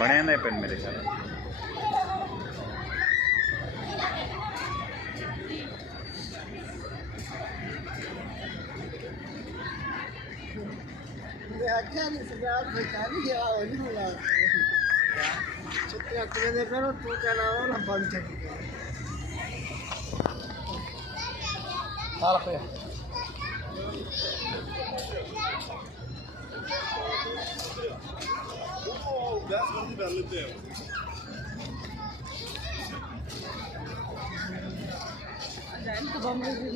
ਬਣਿਆ ਦਾ ਪਿੰਡ ਮੇਰੇ ਖਿਆਲ अच्छा नहीं सजावट बेचारी क्या हो नहीं मिला छुट्टियां तुम्हें दे करो तू क्या नाम है ना बंद चली गई हाल पे That's what we live there. Dan ke bambu di